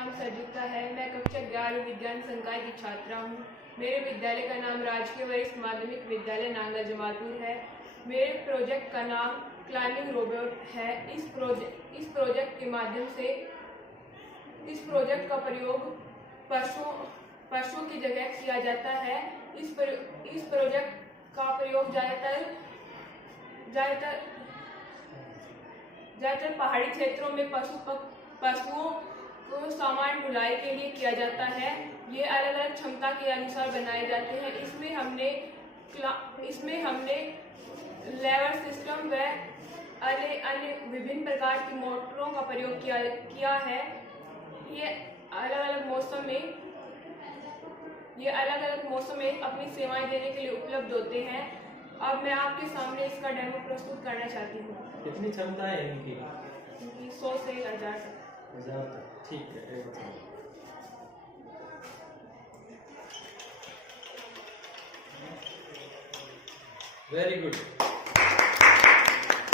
नाम संयुक्ता है। मैं कक्षा 11 विज्ञान संकाय की छात्रा हूँ। मेरे विद्यालय का नाम राजकीय वरिष्ठ माध्यमिक विद्यालय नांगल जमालपुर है। मेरे प्रोजेक्ट का नाम क्लाइंबिंग रोबोट है। इस प्रोजेक्ट के माध्यम से इस प्रोजेक्ट का प्रयोग पशुओं की जगह किया जाता है। इस प्रोजेक्ट का प्रयोग ज्यादातर पहाड़ी क्षेत्रों में पशुओं को सामान ढुलाई के लिए किया जाता है। ये अलग अलग क्षमता के अनुसार बनाए जाते हैं। इसमें हमने लेवर सिस्टम व अन्य विभिन्न प्रकार की मोटरों का प्रयोग किया है। ये अलग अलग मौसम में अपनी सेवाएं देने के लिए उपलब्ध होते हैं। अब मैं आपके सामने इसका डेमो प्रस्तुत करना चाहती हूँ। कितनी क्षमता है इनकी? 100 से 1000 तक। 1000 तक, ठीक है। Very good.